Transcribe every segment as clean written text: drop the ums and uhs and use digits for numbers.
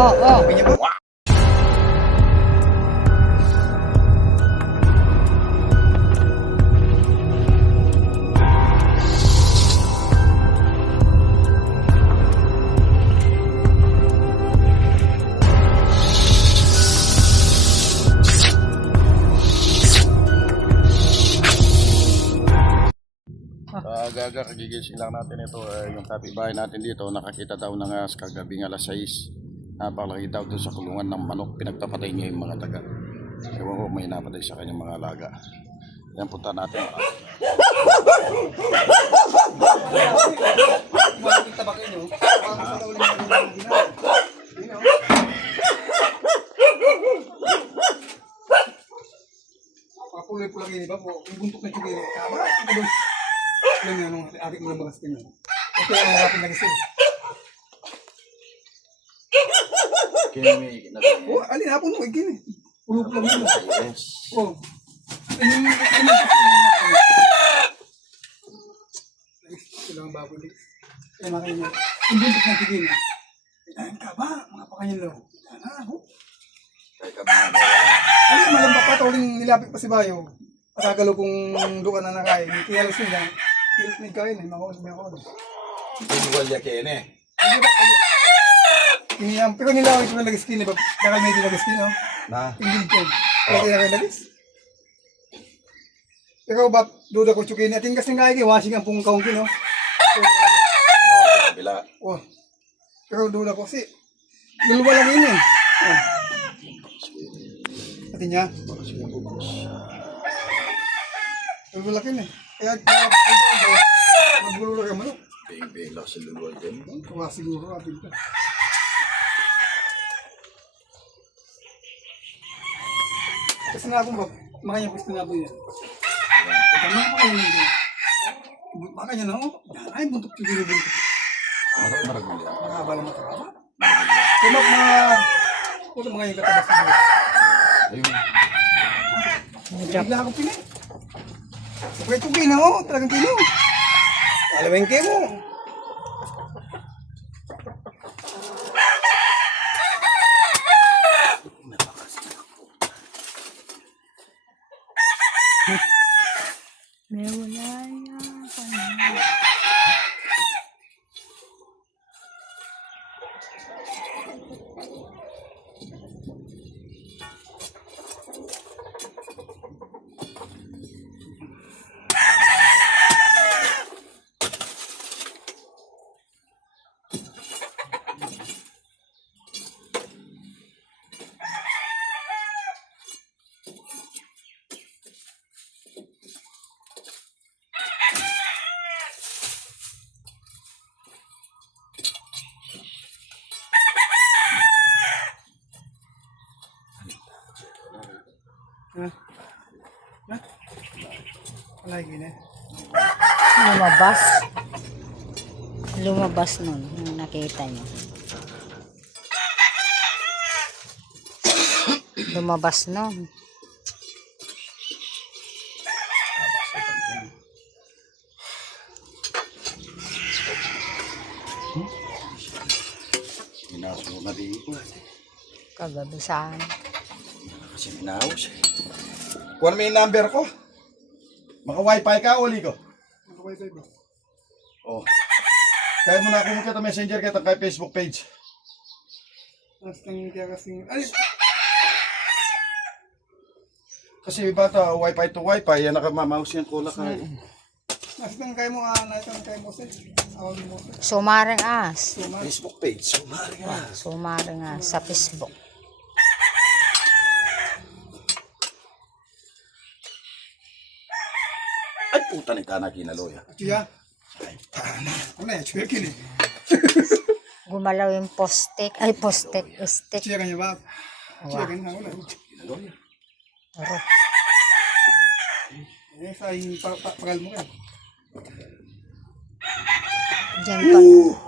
Oo. Sabi niya ba? Gaga, kagigising lang natin ito. Yung kapitbahay natin dito, nakakita daw ng kagabing alas 6. Napakalaki daw doon sa kulungan ng manok. Pinagpapatay niya yung mga taga. Ewan ko, may napatay sa kanyang mga alaga. Yan, punta natin. Maraming tabakin nyo. Sa ulit ng ginawa. Papuloy-pulang yun, diba? Yung buntok na chukiri. Tama, ito doon. Yan nga, nung ating mga bagas ganyan. Okay, ang harapin lang isa. Kaya may Oh, alin, hapon mo, igin eh. Pulo-pulang yun. yes. Oh. Ito lang ang baboy. Kaya makain mo. Yung buntok na chukiri. Kailangan ka ba? Mga pakanyan lang. Kailangan ako. Ano yung malambak pa ito? Uling nilapit pa si Bayo. Patagalo kung doon na nakain. Kaya alas nila. Pilit na kain eh. Makaon. Pinuwal niya kaya na eh. Iniyam. Pero nila ito na lagis-skin. Dakal may dinagis-skin, no? Na? Hindi ko. Kaya kaya kayo lagis. Pero ba, duda ko chukin. Ating kasi nga ay washing ang pong kaungkin, no? Kabila. Oh. Pero duda ko kasi. Luluwa lang yun eh. Oh. Atin niya. Luluwa lang yun eh. Kaya magbulula ka manok. Bela sa luluwal din. Tuwa siguro, apil ka. Kasi nga akong makanya gusto na po yan. Ito na pa yun. Baka niya na ako. Ay, buntok siguro buntok. Maragul yan. Makahaba lang makahaba. Kumak mga yung katabas siguro. Ayun. Bigla akong pinay. Pwede kong kinaw, talagang kinaw. Alawin kayo mo. May wala yan. Alay, gini. Lumabas. Lumabas nun. Nung nakita niyo. Lumabas nun. Minaso na dito. Kagabi saan. Kasi minaos eh. Kuha mo yung number ko. Maka-wifi ka, uli ko. Maka-wifi ba? Oh. Kaya mo na kung kita messenger kita kay Facebook page. Tapos nang kaya kasing... Ay! Kasi bata, wifi to wifi, yan nakamamaus yan kula ka. Tapos nang kaya mo, nais nang kaya mo sir. Awag mo sir. Sumaring as. Facebook page, sumari nga. Sumaring as sa Facebook. Ay puta ni kana kinaloya. Tiya. Ay tana. Ano yan? Tiya kini. Gumalaw yung postek. Ay, postek. Stick. Tiya kanya ba? Tiya kanya na wala. Kinaloya. Aro. Eh, sa pagal mo ka. Diyan pa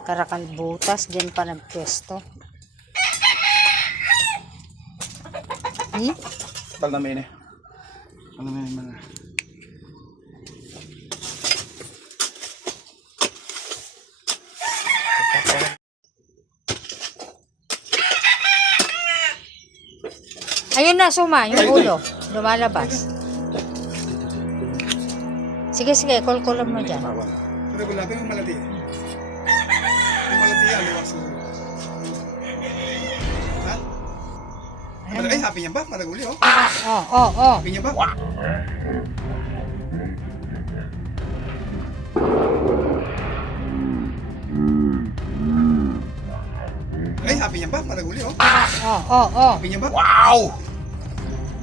karakal butas. Diyan pa nagpwesto. Tal namin eh. Ano namin mga. Ayun na, suma, yung ulo. Lumalabas. Sige, sige, kulkulan mo dyan. Pero wala ba yung malati? Yung malati yan, liwak sa ulo. Ha? Ay, happy niya ba? Malaguli, oh. Oh. Happy niya ba? Ay, happy niya ba? Malaguli, oh. Oh. Happy niya ba? Wow!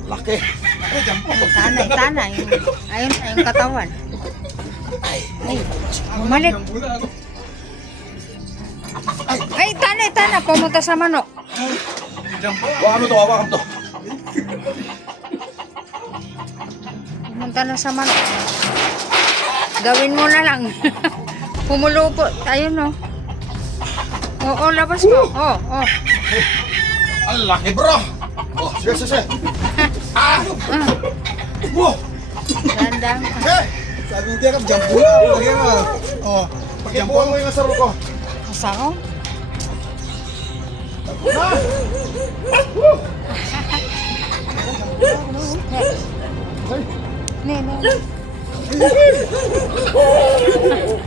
Laki. Ay, jump po. Tanay. Ayun na, yung katawan. Ay, bumalik. Jump na ako. Ay, tanay. Pumunta sa manok. Jump po. Hawakan to. Pumunta na sa manok. Gawin mo na lang. Pumulupot. Ayun, oh. Oo, labas mo. Oh. Ang laki, bro. Oh, sige. Wow! Gandang. Sabi ko kaya jump po na ako. Kaya nga. Oh, pag jump po. Pagkipuan mo yung asaro ko. Asako? Ne.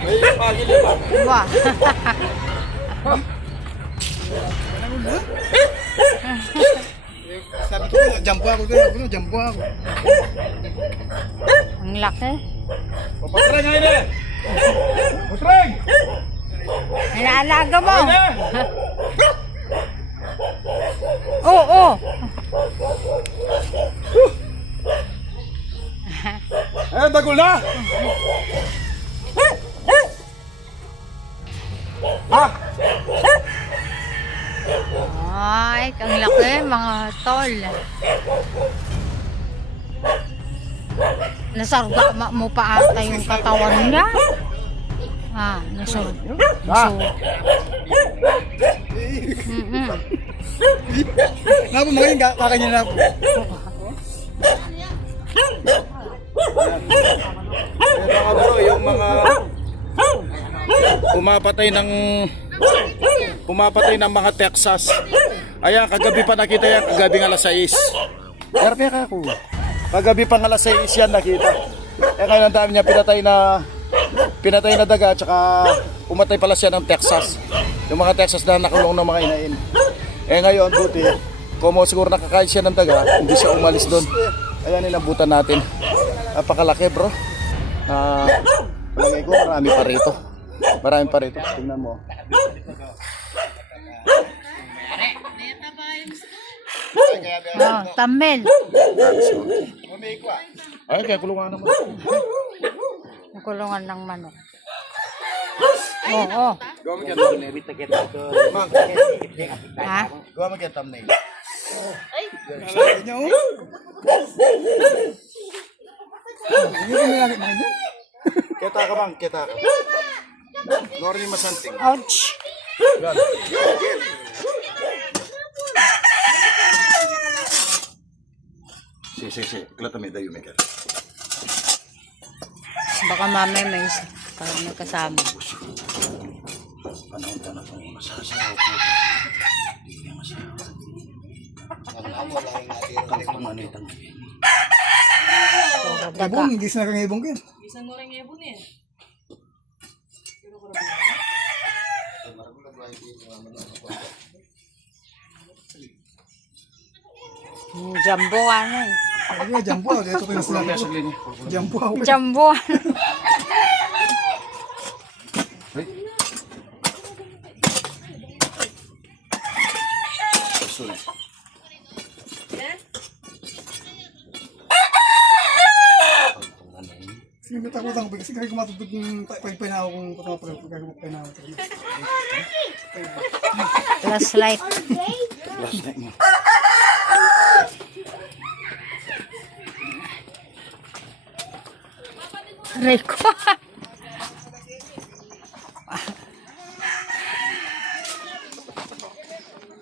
May pagili pa. Wah. Sabi ko jump po ako. Jump po ako. Ang laki. Patreng ngayon eh. Patreng! Inaalaga mo. Oo. Dagol na! Ha? Ay, ang laki mga tol. Nasarga mo pa ata yung katawan niya. Nasarga. Nga po mga yung kakanya na po. Ito nga bro, yung mga pumapatay ng mga Texas. Ayan, kagabi pa nakita yan, kagabi ng alas 6. Peka ako. Kagabi pang alas 6 yan nakita. Eh ngayon ang dami niya pinatay na daga, tsaka pumatay pala siya ng Texas. Yung mga Texas na nakulong ng mga inain. Eh ngayon, buti, kumo siguro nakakain siya ng daga, hindi siya umalis doon. Ayan, nilambutan natin. Napakalaki bro. Palagay ko marami pa rito. Tingnan mo. Tamel. Ay, kaya kulungan naman. Kulungan ng manok. Oo. Gawa mo kaya thumbnail. Ha? Gawa mo kaya thumbnail. Sabi niya, oh. Hindi ko nilagit mga niya. Kita ka bang, kita ka. Nori masanting. Ouch. Gan. Si. Klata may dayo may kaya. Baka mamaya may kasama. Panahon kung masasayaw po. Hindi niya masayaw. Kami kung ano itang Daga. Ibong, hindi sila kang ibong kaya. Jumbo ano eh. Sabi niya, jump po ako. Dito ko yung sinabi ko. Jump po ako. Jumbo. Sunod. Sige, takutang ko. Kasi kaya kumatutog yung pagpay na ako kung pagpay na ako. Flashlight. Last night mo. Rico.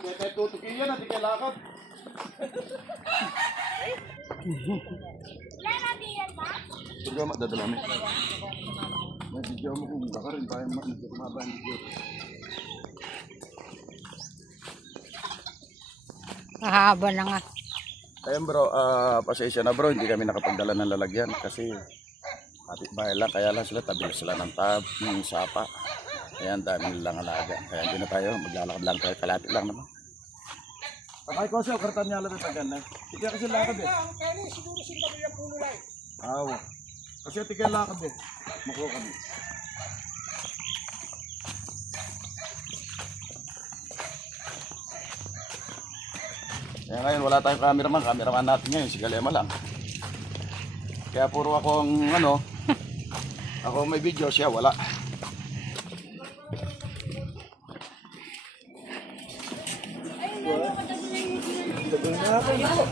Kaya tutukin yan, hindi kaya lakad. Ito ka dadalami. May video mo kung baka rin tayo kumaba ang video. Kahaba na nga. Ayun bro, pasensya na bro, hindi kami nakapagdala ng lalagyan kasi kapitbahay lang, kaya lang sila tabi sila ng sapa. Kaya ang dami nilang alaga. Kaya hindi na tayo, maglalakad lang tayo, kalapit lang naman. Pakay ko siya, kartan niya alam yung pagkanda. Tika kasi lakad eh. Kaya siguro sila kami yung puno lang. Awa. Kasi tika lakad eh. Makuha kami. Kaya ngayon wala tayong cameraman natin ngayon, si Galema lang. Kaya puro akong ako may video, siya wala. Gagawin na ako.